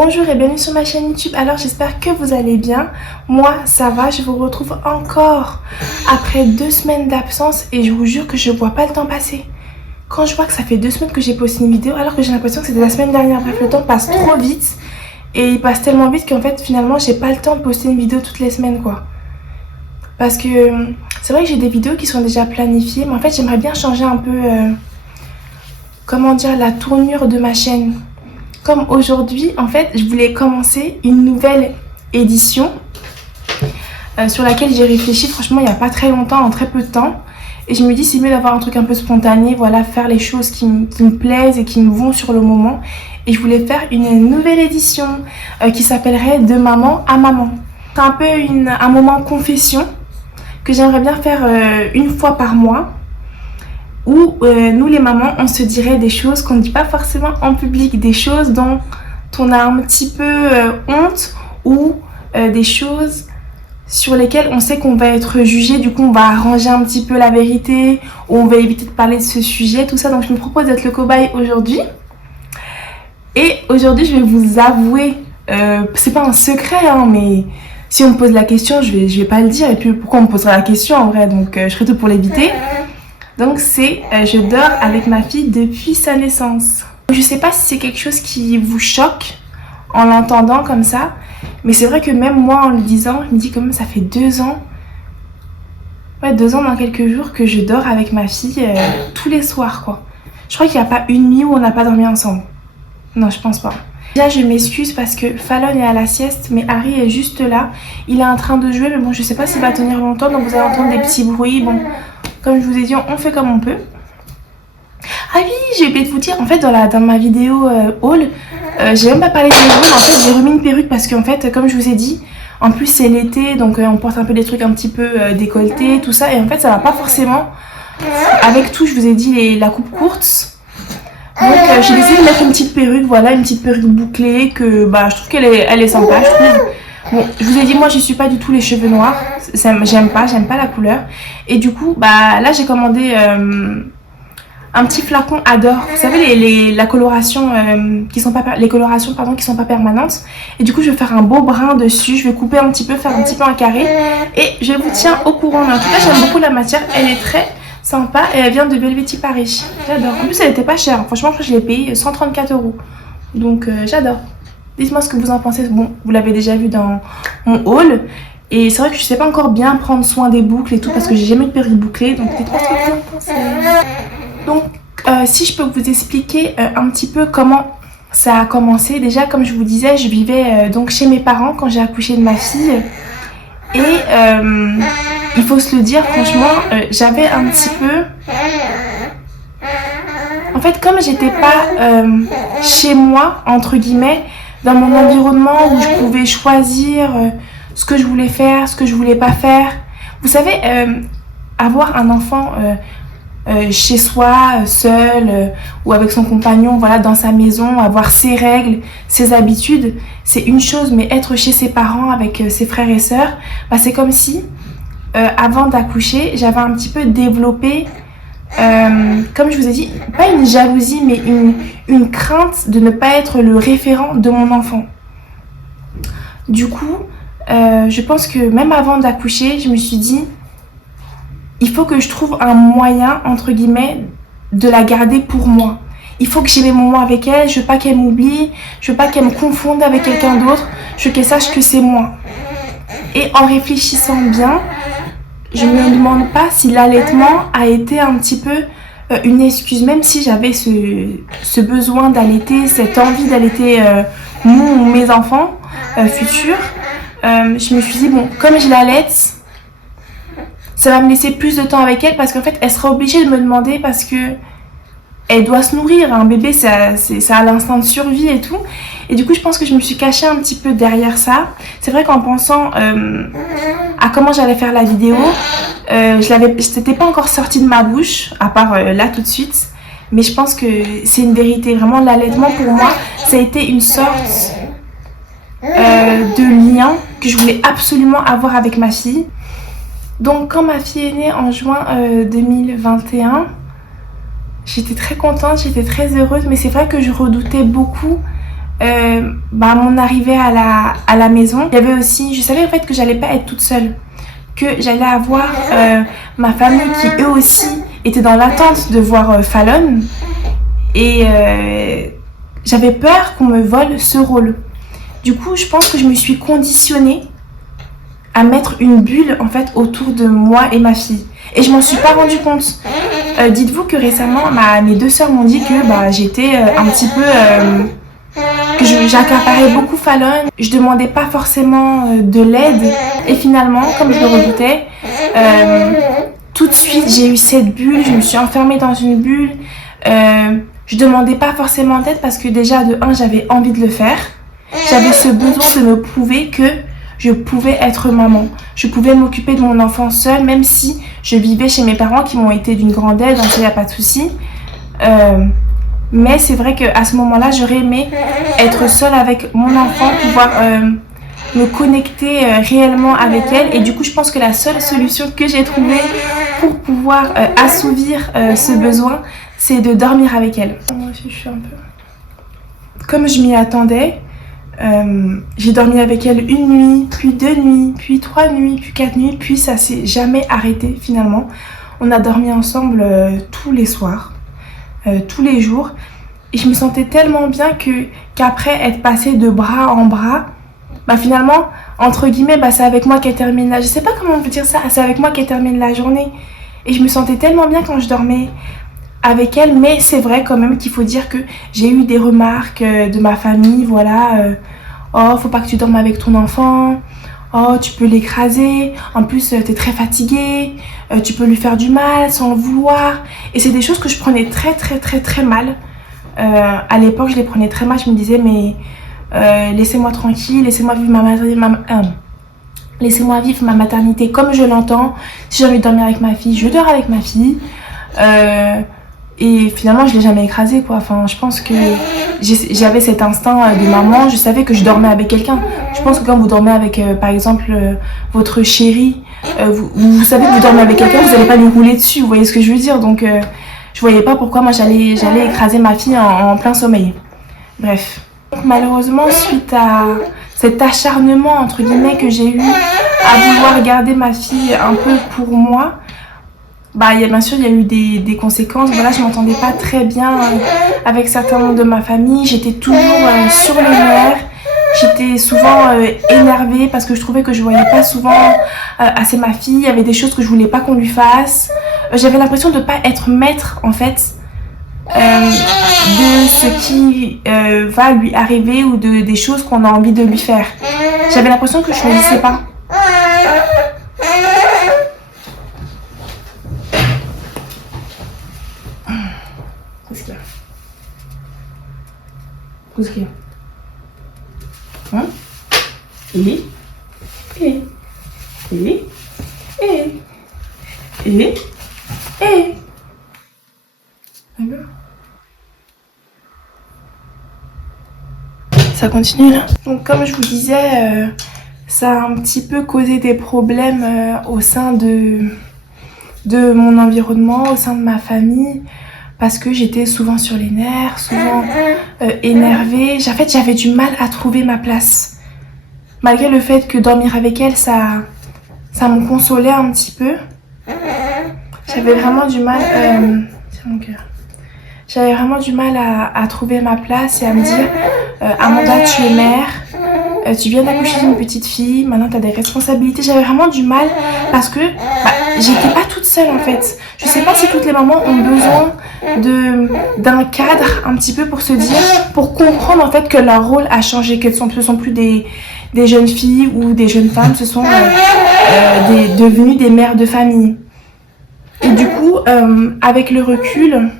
Bonjour et bienvenue sur ma chaîne YouTube. Alors j'espère que vous allez bien. Moi ça va, je vous retrouve encore après 2 semaines d'absence et je vous jure que je vois pas le temps passer. Quand je vois que ça fait 2 semaines que j'ai posté une vidéo alors que j'ai l'impression que c'était la semaine dernière, bref le temps passe trop vite et il passe tellement vite qu'en fait finalement j'ai pas le temps de poster une vidéo toutes les semaines quoi. Parce que c'est vrai que j'ai des vidéos qui sont déjà planifiées mais en fait j'aimerais bien changer un peu comment dire, la tournure de ma chaîne. Comme aujourd'hui, en fait, je voulais commencer une nouvelle édition sur laquelle j'ai réfléchi franchement il n'y a pas très longtemps, en très peu de temps. Et je me dis c'est mieux d'avoir un truc un peu spontané, voilà, faire les choses qui me plaisent et qui me vont sur le moment. Et je voulais faire une nouvelle édition qui s'appellerait De maman à maman. C'est un peu un moment confession que j'aimerais bien faire une fois par mois. Où nous les mamans on se dirait des choses qu'on ne dit pas forcément en public, des choses dont on a un petit peu honte ou des choses sur lesquelles on sait qu'on va être jugé, du coup on va arranger un petit peu la vérité ou on va éviter de parler de ce sujet, tout ça. Donc je me propose d'être le cobaye aujourd'hui et aujourd'hui je vais vous avouer, c'est pas un secret hein, mais si on me pose la question je vais pas le dire et puis pourquoi on me posera la question en vrai, donc je ferai tout pour l'éviter. Donc c'est je dors avec ma fille depuis sa naissance. Je sais pas si c'est quelque chose qui vous choque en l'entendant comme ça, mais c'est vrai que même moi en le disant, je me dis quand même ça fait 2 ans, ouais 2 ans dans quelques jours que je dors avec ma fille tous les soirs quoi. Je crois qu'il n'y a pas une nuit où on n'a pas dormi ensemble. Non je pense pas. Déjà je m'excuse parce que Fallon est à la sieste mais Harry est juste là. Il est en train de jouer mais bon je sais pas s'il va tenir longtemps donc vous allez entendre des petits bruits. Bon, comme je vous ai dit, on fait comme on peut. Ah oui, j'ai oublié de vous dire, en fait, dans ma vidéo haul, j'ai même pas parlé de mes ongles. En fait, j'ai remis une perruque parce qu'en fait, comme je vous ai dit, en plus c'est l'été, donc on porte un peu des trucs un petit peu décolletés, tout ça. Et en fait, ça va pas forcément avec tout, je vous ai dit, la coupe courte. Donc j'ai décidé de mettre une petite perruque, voilà, une petite perruque bouclée que bah, je trouve qu'elle est sympa, je trouve. Bon, je vous ai dit, moi je suis pas du tout les cheveux noirs, j'aime pas la couleur. Et du coup, bah là j'ai commandé un petit flacon Adore. Vous savez la coloration les colorations pardon qui sont pas permanentes. Et du coup je vais faire un beau brin dessus, je vais couper un petit peu, faire un petit peu un carré. Et je vous tiens au courant. Mais en tout cas j'aime beaucoup la matière, elle est très sympa et elle vient de Velvety Paris. J'adore. En plus elle était pas chère, franchement je l'ai payé 134 €. Donc j'adore. Dites-moi ce que vous en pensez. Bon, vous l'avez déjà vu dans mon haul. Et c'est vrai que je sais pas encore bien prendre soin des boucles et tout parce que j'ai jamais eu de perruque bouclée. Donc dites-moi ce que vous en pensez. Donc si je peux vous expliquer un petit peu comment ça a commencé. Déjà comme je vous disais, je vivais donc chez mes parents quand j'ai accouché de ma fille. Et il faut se le dire franchement, j'avais un petit peu... En fait comme j'étais pas chez moi entre guillemets, dans mon environnement où je pouvais choisir ce que je voulais faire, ce que je voulais pas faire. Vous savez, avoir un enfant chez soi, seul ou avec son compagnon, voilà, dans sa maison, avoir ses règles, ses habitudes, c'est une chose, mais être chez ses parents avec ses frères et sœurs, bah, c'est comme si, avant d'accoucher, j'avais un petit peu développé comme je vous ai dit, pas une jalousie mais une crainte de ne pas être le référent de mon enfant. Du coup je pense que même avant d'accoucher je me suis dit il faut que je trouve un moyen entre guillemets de la garder pour moi. Il faut que j'ai mes moments avec elle, je veux pas qu'elle m'oublie, je veux pas qu'elle me confonde avec quelqu'un d'autre, je veux qu'elle sache que c'est moi. Et en réfléchissant bien, je me demande pas si l'allaitement a été un petit peu une excuse, même si j'avais ce besoin d'allaiter, cette envie d'allaiter mes enfants futurs. Je me suis dit, bon, comme je l'allaite, ça va me laisser plus de temps avec elle parce qu'en fait, elle sera obligée de me demander parce que elle doit se nourrir. Un bébé, ça a l'instinct de survie et tout. Et du coup, je pense que je me suis cachée un petit peu derrière ça. C'est vrai qu'en pensant à comment j'allais faire la vidéo, c'était pas encore sorti de ma bouche, à part là tout de suite. Mais je pense que c'est une vérité. Vraiment, l'allaitement pour moi, ça a été une sorte de lien que je voulais absolument avoir avec ma fille. Donc, quand ma fille est née en juin 2021, j'étais très contente, j'étais très heureuse. Mais c'est vrai que je redoutais beaucoup mon arrivée à la maison, il y avait aussi, je savais en fait que j'allais pas être toute seule, que j'allais avoir ma famille qui eux aussi étaient dans l'attente de voir Fallon, et j'avais peur qu'on me vole ce rôle. Du coup, je pense que je me suis conditionnée à mettre une bulle en fait autour de moi et ma fille. Et je m'en suis pas rendu compte. Dites-vous que récemment, mes deux sœurs m'ont dit que j'étais un petit peu... que j'accaparais beaucoup Fallon. Je demandais pas forcément de l'aide. Et finalement, comme je le redoutais, tout de suite j'ai eu cette bulle. Je me suis enfermée dans une bulle. Je demandais pas forcément d'aide parce que déjà de un, j'avais envie de le faire. J'avais ce besoin de me prouver que je pouvais être maman. Je pouvais m'occuper de mon enfant seule, même si je vivais chez mes parents qui m'ont été d'une grande aide, donc il n'y a pas de souci. Mais c'est vrai qu'à ce moment-là, j'aurais aimé être seule avec mon enfant, pouvoir me connecter réellement avec elle. Et du coup, je pense que la seule solution que j'ai trouvée pour pouvoir assouvir ce besoin, c'est de dormir avec elle. Moi aussi, je suis un peu... Comme je m'y attendais, j'ai dormi avec elle une nuit, puis 2 nuits, puis 3 nuits, puis 4 nuits, puis ça s'est jamais arrêté finalement. On a dormi ensemble tous les soirs, tous les jours, et je me sentais tellement bien qu'après être passée de bras en bras, finalement, entre guillemets, c'est avec moi qu'elle termine je sais pas comment on peut dire ça, c'est avec moi qu'elle termine la journée. Et je me sentais tellement bien quand je dormais avec elle, mais c'est vrai quand même qu'il faut dire que j'ai eu des remarques de ma famille, voilà, oh faut pas que tu dormes avec ton enfant, oh tu peux l'écraser, en plus t'es très fatiguée, tu peux lui faire du mal sans le vouloir, et c'est des choses que je prenais très mal. À l'époque je les prenais très mal, je me disais mais laissez-moi tranquille, laissez-moi vivre laissez-moi vivre ma maternité comme je l'entends, si j'ai envie de dormir avec ma fille, je dors avec ma fille. Et finalement, je l'ai jamais écrasé, quoi. Enfin, je pense que j'avais cet instinct de maman. Je savais que je dormais avec quelqu'un. Je pense que quand vous dormez avec, par exemple, votre chéri, vous savez que vous dormez avec quelqu'un, vous n'allez pas lui rouler dessus. Vous voyez ce que je veux dire? Donc, je voyais pas pourquoi moi j'allais écraser ma fille en plein sommeil. Bref. Donc, malheureusement, suite à cet acharnement, entre guillemets, que j'ai eu à vouloir garder ma fille un peu pour moi, bien sûr, il y a eu des conséquences. Voilà, je m'entendais pas très bien avec certains membres de ma famille. J'étais toujours sur les nerfs. J'étais souvent énervée parce que je trouvais que je voyais pas souvent assez ma fille. Il y avait des choses que je voulais pas qu'on lui fasse. J'avais l'impression de pas être maître, en fait, de ce qui va lui arriver ou des choses qu'on a envie de lui faire. J'avais l'impression que je choisissais pas. Qu'est-ce qu'il y a? Qu'est-ce qu'il y a? Hein? Ça continue là. Donc comme je vous disais, ça a un petit peu causé des problèmes au sein de mon environnement, au sein de ma famille. Parce que j'étais souvent sur les nerfs, souvent énervée. En fait, j'avais du mal à trouver ma place. Malgré le fait que dormir avec elle, ça me consolait un petit peu. J'avais vraiment du mal... c'est mon cœur. J'avais vraiment du mal à trouver ma place et à me dire Amanda, tu es mère, tu viens d'accoucher d'une petite fille, maintenant tu as des responsabilités. J'avais vraiment du mal parce que j'étais pas toute seule en fait. Je sais pas si toutes les mamans ont besoin d'un cadre un petit peu pour se dire, pour comprendre en fait que leur rôle a changé, que ce sont plus des jeunes filles ou des jeunes femmes, ce sont devenues des mères de famille. Et du coup, avec le recul,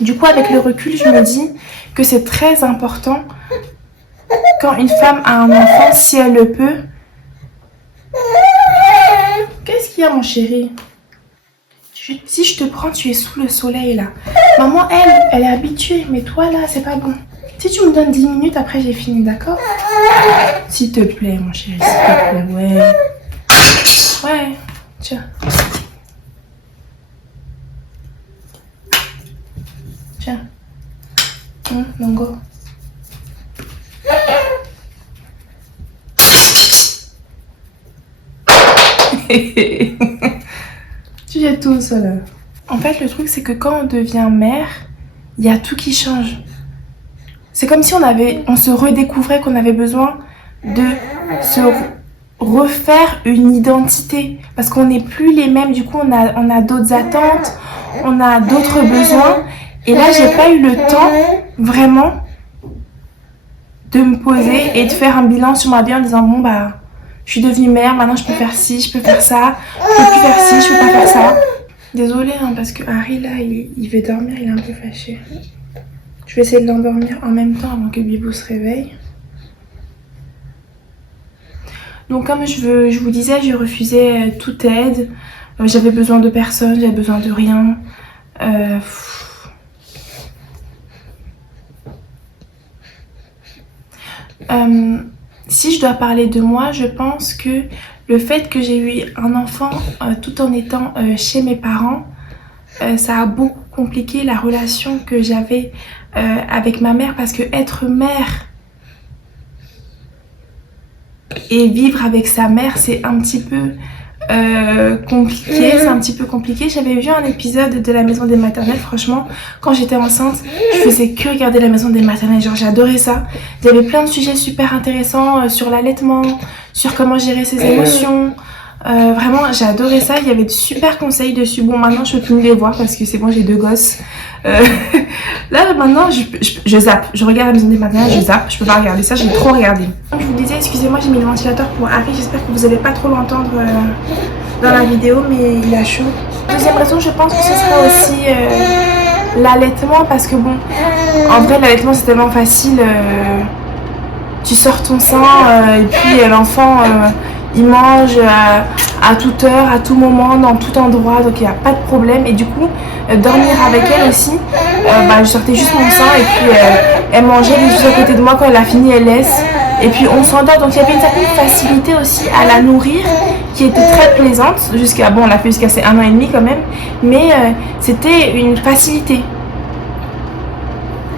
je me dis que c'est très important quand une femme a un enfant, si elle le peut. Qu'est-ce qu'il y a, mon chéri? Si je te prends, tu es sous le soleil là. Maman, elle est habituée, mais toi là, c'est pas bon. Si tu me donnes 10 minutes, après j'ai fini, d'accord? S'il te plaît, mon chéri, s'il te plaît, ouais. Ouais, tiens. Tiens. Mango. Tu jettes tout au sol. En fait, le truc, c'est que quand on devient mère, il y a tout qui change. C'est comme si on se redécouvrait, qu'on avait besoin de se refaire une identité. Parce qu'on n'est plus les mêmes, du coup, on a d'autres attentes, on a d'autres besoins. Et là, j'ai pas eu le temps, vraiment, de me poser et de faire un bilan sur ma vie en disant, bon, bah, je suis devenue mère, maintenant je peux faire ci, je peux faire ça, je peux plus faire ci, je peux pas faire ça. Désolée, hein, parce que Harry, là, il veut dormir, il est un peu fâché. Je vais essayer de l'endormir en même temps avant que Bibou se réveille. Donc, comme je vous disais, j'ai refusé toute aide. J'avais besoin de personne, j'avais besoin de rien. Si je dois parler de moi, je pense que le fait que j'ai eu un enfant tout en étant chez mes parents, ça a beaucoup compliqué la relation que j'avais avec ma mère, parce que être mère et vivre avec sa mère, c'est un petit peu compliqué. J'avais vu un épisode de la maison des maternelles. Franchement, quand j'étais enceinte, je faisais que regarder la maison des maternelles. Genre, j'adorais ça. Il y avait plein de sujets super intéressants sur l'allaitement, sur comment gérer ses émotions. Vraiment, j'ai adoré ça. Il y avait de super conseils dessus. Bon, maintenant, je peux plus les voir parce que c'est bon, j'ai 2 gosses. Là, maintenant, je zappe. Je regarde la maison des maternelles, je zappe. Je peux pas regarder ça, j'ai trop regardé. Comme je vous disais, excusez-moi, j'ai mis le ventilateur pour Harry. J'espère que vous allez pas trop l'entendre dans la vidéo, mais il a chaud. Deuxième raison, je pense que ce sera aussi l'allaitement, parce que bon, en vrai, l'allaitement, c'est tellement facile. Tu sors ton sein et puis l'enfant... il mange à toute heure, à tout moment, dans tout endroit, donc il n'y a pas de problème. Et du coup, dormir avec elle aussi, je sortais juste mon sein et puis elle mangeait juste à côté de moi. Quand elle a fini, elle laisse. Et puis on s'endort, donc il y avait une certaine facilité aussi à la nourrir qui était très plaisante. On l'a fait jusqu'à ses 1 an et demi quand même, mais c'était une facilité.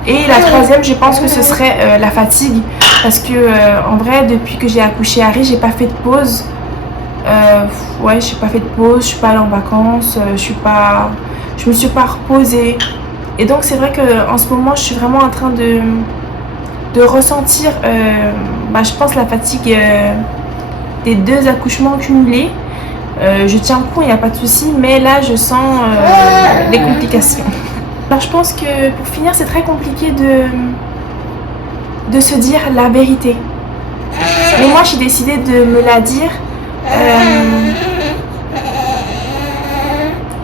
Et la troisième, je pense que ce serait la fatigue. Parce que en vrai, depuis que j'ai accouché Harry, j'ai pas fait de pause. J'ai pas fait de pause, je suis pas allée en vacances, je me suis pas reposée. Et donc c'est vrai qu'en ce moment, je suis vraiment en train de ressentir, je pense, la fatigue des 2 accouchements cumulés. Je tiens le coup, il n'y a pas de souci, mais là je sens des complications. Alors je pense que pour finir, c'est très compliqué de se dire la vérité. Mais moi, j'ai décidé de me la dire.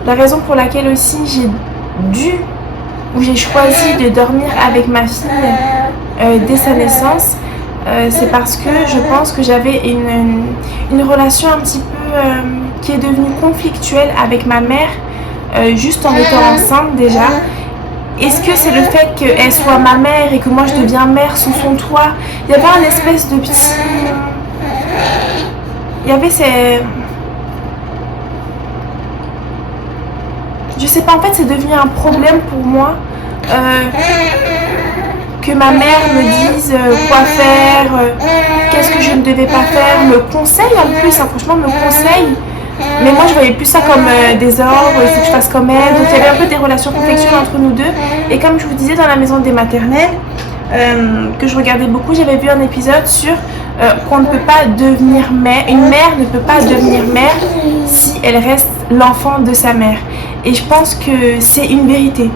La raison pour laquelle aussi j'ai choisi de dormir avec ma fille dès sa naissance, c'est parce que je pense que j'avais une relation un petit peu qui est devenue conflictuelle avec ma mère, juste en étant enceinte déjà. Est-ce que c'est le fait qu'elle soit ma mère et que moi je deviens mère sous son toit? Il y avait un espèce de petit... Il y avait ces... Je sais pas, en fait c'est devenu un problème pour moi que ma mère me dise quoi faire, qu'est-ce que je ne devais pas faire, me conseille en plus, franchement me conseille. Mais moi je voyais plus ça comme des ordres, il faut que je fasse comme elle. Donc il y avait un peu des relations conflictuelles entre nous deux. Et comme je vous disais, dans la maison des maternelles, que je regardais beaucoup, j'avais vu un épisode sur qu'on ne peut pas devenir mère. Une mère ne peut pas devenir mère si elle reste l'enfant de sa mère. Et je pense que c'est une vérité.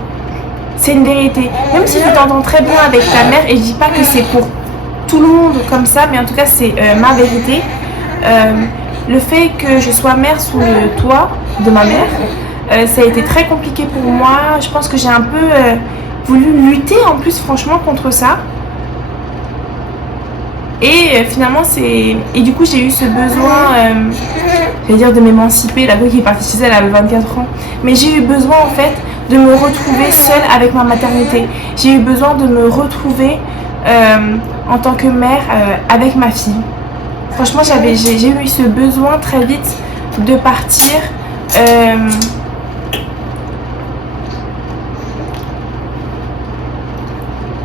C'est une vérité. Même si tu t'entends très bien avec ta mère, et je dis pas que c'est pour tout le monde comme ça, mais en tout cas c'est ma vérité. Le fait que je sois mère sous le toit de ma mère, ça a été très compliqué pour moi. Je pense que j'ai un peu voulu lutter en plus franchement contre ça. Et finalement et du coup j'ai eu ce besoin, j'allais dire de m'émanciper. La go qui est partie chez elle avait 24 ans. Mais j'ai eu besoin en fait de me retrouver seule avec ma maternité. J'ai eu besoin de me retrouver en tant que mère avec ma fille. Franchement, j'ai eu ce besoin très vite de partir.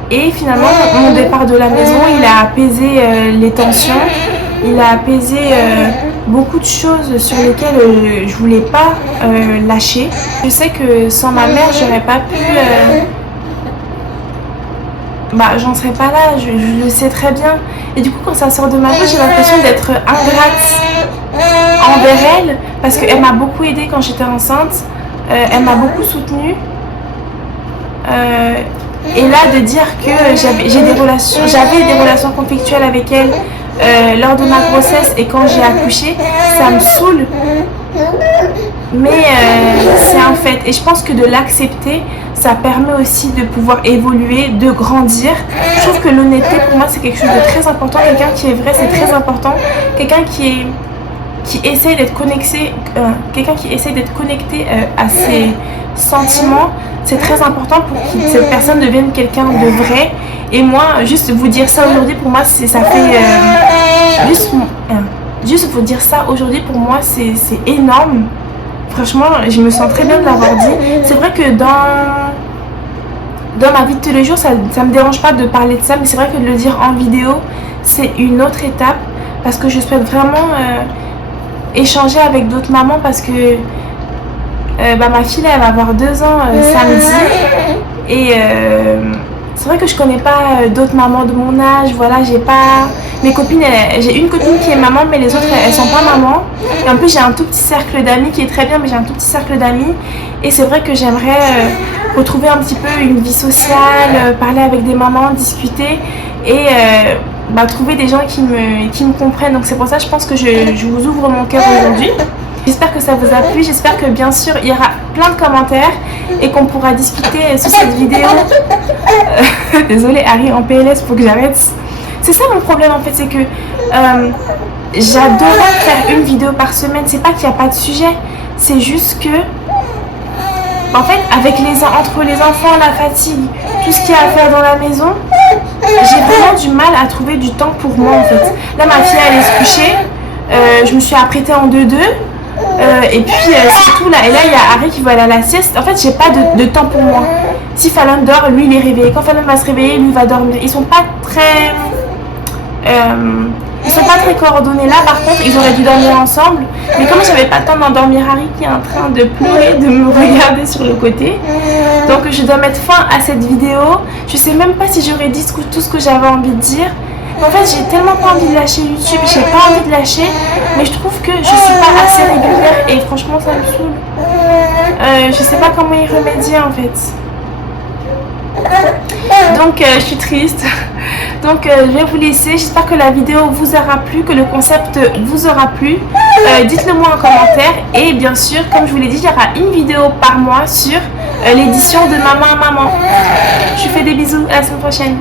Et finalement, mon départ de la maison, il a apaisé les tensions. Il a apaisé beaucoup de choses sur lesquelles je voulais pas lâcher. Je sais que sans ma mère, j'aurais pas pu... j'en serais pas là, je le sais très bien. Et du coup, quand ça sort de ma bouche, j'ai l'impression d'être ingrate envers elle, parce qu'elle m'a beaucoup aidée quand j'étais enceinte, elle m'a beaucoup soutenue. Et là, de dire que j'avais des relations conflictuelles avec elle lors de ma grossesse et quand j'ai accouché, ça me saoule. Mais c'est un fait. Et je pense que de l'accepter, ça permet aussi de pouvoir évoluer, de grandir. Je trouve que l'honnêteté, pour moi, c'est quelque chose de très important. Quelqu'un qui est vrai, c'est très important. Quelqu'un qui essaie d'être connecté, à ses sentiments, c'est très important pour que cette personne devienne quelqu'un de vrai. Et moi, juste vous dire ça aujourd'hui, pour moi, ça fait... juste vous dire ça aujourd'hui, pour moi, c'est énorme. Franchement, je me sens très bien de l'avoir dit. C'est vrai que dans ma vie de tous les jours, ça me dérange pas de parler de ça, mais c'est vrai que de le dire en vidéo, c'est une autre étape, parce que je souhaite vraiment échanger avec d'autres mamans, parce que ma fille là, elle va avoir 2 ans samedi, et c'est vrai que je connais pas d'autres mamans de mon âge. Voilà, j'ai pas mes copines, j'ai une copine qui est maman, mais les autres elles sont pas mamans. Et en plus j'ai un tout petit cercle d'amis qui est très bien, mais j'ai un tout petit cercle d'amis, et c'est vrai que j'aimerais retrouver un petit peu une vie sociale, parler avec des mamans, discuter, et trouver des gens qui me comprennent. Donc c'est pour ça, je pense que je vous ouvre mon cœur aujourd'hui. J'espère que ça vous a plu, j'espère que bien sûr il y aura plein de commentaires et qu'on pourra discuter sur cette vidéo. Désolée Harry, en PLS, faut que j'arrête. C'est ça mon problème en fait, c'est que j'adorais faire une vidéo par semaine. C'est pas qu'il n'y a pas de sujet, c'est juste que en fait entre les enfants, la fatigue, tout ce qu'il y a à faire dans la maison, j'ai vraiment du mal à trouver du temps pour moi en fait. Là ma fille elle est se coucher, je me suis apprêtée en 2-2. Et puis c'est tout là. Et là il y a Harry qui va aller à la sieste. En fait j'ai pas de temps pour moi. Si Fallon dort, lui il est réveillé. Quand Fallon va se réveiller, lui il va dormir. Ils sont pas très coordonnés là. Par contre ils auraient dû dormir ensemble. Mais comme j'avais pas le temps d'endormir Harry qui est en train de pleurer, de me regarder sur le côté, donc je dois mettre fin à cette vidéo. Je sais même pas si j'aurais dit tout ce que j'avais envie de dire. En fait, j'ai tellement pas envie de lâcher YouTube, j'ai pas envie de lâcher, mais je trouve que je suis pas assez régulière et franchement ça me saoule. Je sais pas comment y remédier en fait. Donc je suis triste. Donc je vais vous laisser. J'espère que la vidéo vous aura plu, que le concept vous aura plu. Dites-le moi en commentaire. Et bien sûr, comme je vous l'ai dit, il y aura une vidéo par mois sur l'édition de Maman à Maman. Je vous fais des bisous, à la semaine prochaine.